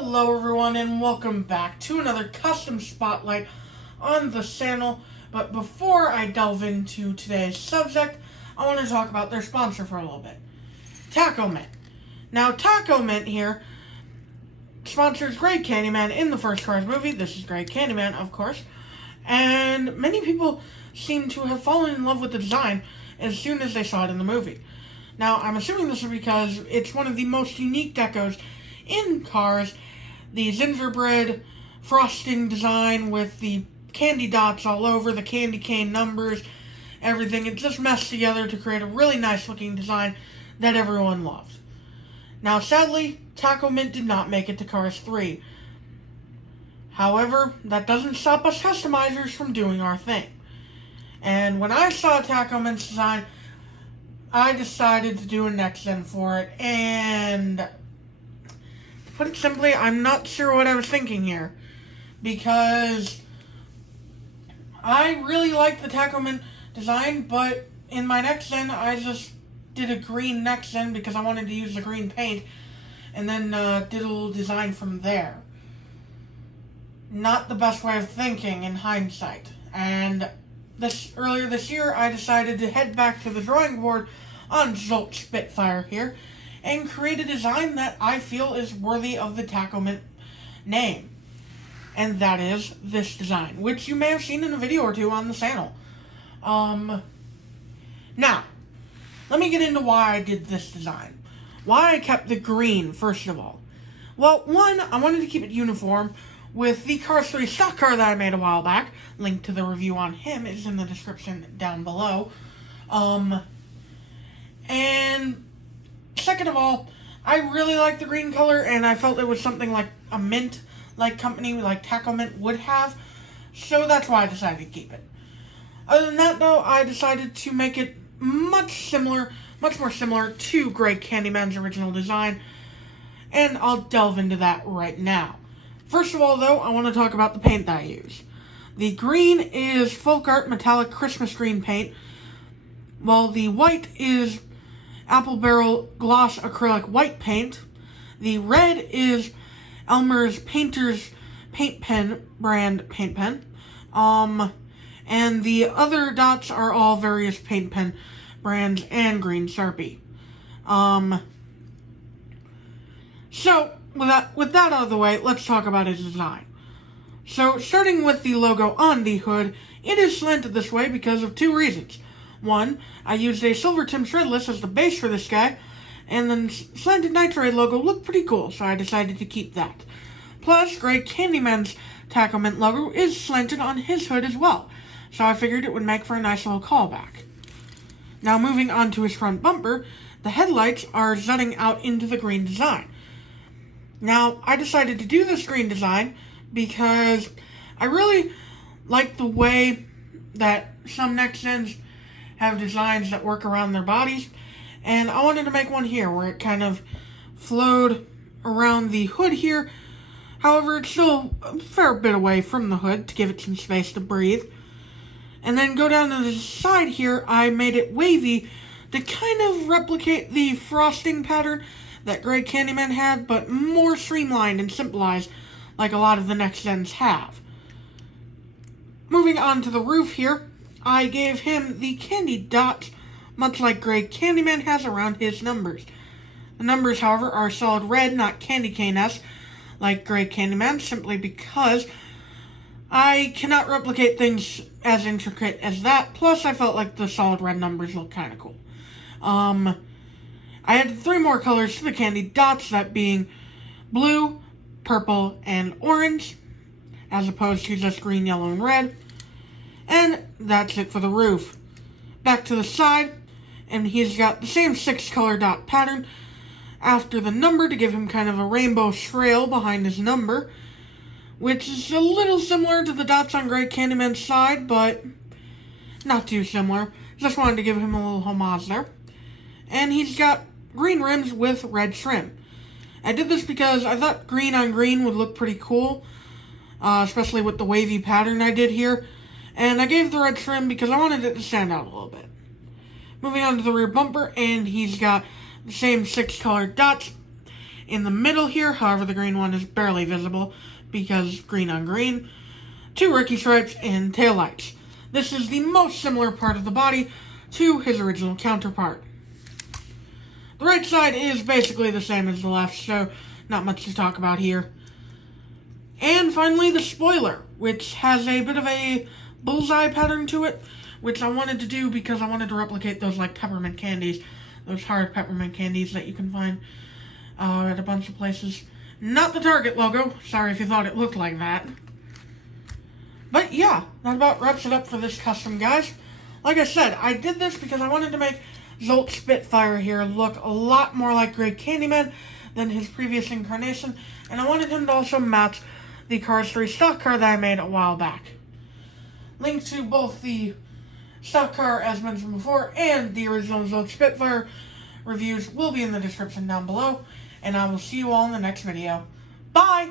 Hello everyone and welcome back to another custom spotlight on the channel. But before I delve into today's subject, I want to talk about their sponsor for a little bit. Tach O Mint. Now Tach O Mint here sponsors Greg Candyman in the first Cars movie. This is Greg Candyman, of course. And many people seem to have fallen in love with the design as soon as they saw it in the movie. Now, I'm assuming this is because it's one of the most unique decos in Cars. The gingerbread frosting design with the candy dots all over, the candy cane numbers, everything. It just meshed together to create a really nice looking design that everyone loved. Now, sadly, Tach O Mint did not make it to Cars 3. However, that doesn't stop us customizers from doing our thing. And when I saw Tach O Mint's design, I decided to do a next gen for it, and to put it simply, I'm not sure what I was thinking here, because I really like the Tach O Mint design, but in my next gen, I just did a green next gen because I wanted to use the green paint, and then did a little design from there. Not the best way of thinking in hindsight, and earlier this year, I decided to head back to the drawing board on Jolt Spitfire here and create a design that I feel is worthy of the Tach O Mint name. And that is this design, which you may have seen in a video or two on the channel. Now, let me get into why I did this design. Why I kept the green, first of all. Well, one, I wanted to keep it uniform with the Cars 3 stock car that I made a while back. Link to the review on him is in the description down below. And second of all, I really like the green color, and I felt it was something like a mint-like company like Tach O Mint would have, so that's why I decided to keep it. Other than that, though, I decided to make it much more similar to Greg Candyman's original design, and I'll delve into that right now. First of all, though, I want to talk about the paint that I use. The green is Folk Art Metallic Christmas Green paint, while the white is Apple Barrel Gloss Acrylic White paint. The red is Elmer's Painter's Paint Pen brand paint pen. And the other dots are all various paint pen brands and green Sharpie. So, with that out of the way, let's talk about his design. So, starting with the logo on the hood, it is slanted this way because of two reasons. One, I used a silver Tim Shredless as the base for this guy, and then slanted Nitride logo looked pretty cool, so I decided to keep that. Plus, Greg Candyman's Tach O Mint logo is slanted on his hood as well, so I figured it would make for a nice little callback. Now, moving on to his front bumper, the headlights are jutting out into the green design. Now, I decided to do this green design because I really like the way that some next gens have designs that work around their bodies, and I wanted to make one here where it kind of flowed around the hood here. However, it's still a fair bit away from the hood to give it some space to breathe. And then go down to the side here, I made it wavy to kind of replicate the frosting pattern that Greg Candyman had, but more streamlined and simplified like a lot of the next gens have. Moving on to the roof here, I gave him the candy dots, much like Greg Candyman has around his numbers. The numbers, however, are solid red, not candy cane-esque, like Greg Candyman, simply because I cannot replicate things as intricate as that, plus I felt like the solid red numbers look kind of cool. I added 3 more colors to the candy dots, that being blue, purple, and orange, as opposed to just green, yellow, and red. And that's it for the roof. Back to the side, and he's got the same 6-color dot pattern after the number to give him kind of a rainbow trail behind his number, which is a little similar to the dots on Greg Candyman's side, but not too similar. Just wanted to give him a little homage there. And he's got green rims with red trim. I did this because I thought green on green would look pretty cool, especially with the wavy pattern I did here. And I gave the red trim because I wanted it to stand out a little bit. Moving on to the rear bumper, and he's got the same 6-colored dots in the middle here. However, the green one is barely visible because green on green. 2 rookie stripes and taillights. This is the most similar part of the body to his original counterpart. The right side is basically the same as the left, so not much to talk about here. And finally, the spoiler, which has a bit of a bullseye pattern to it, which I wanted to do because I wanted to replicate those like peppermint candies, those hard peppermint candies that you can find at a bunch of places. Not the Target logo. Sorry if you thought it looked like that. But yeah, that about wraps it up for this custom, guys. Like I said, I did this because I wanted to make Jolt Spitfire here look a lot more like Greg Candyman than his previous incarnation, and I wanted him to also match the Cars 3 stock car that I made a while back. Link to both the stock car, as mentioned before, and the original Jolt Spitfire reviews will be in the description down below, and I will see you all in the next video. Bye!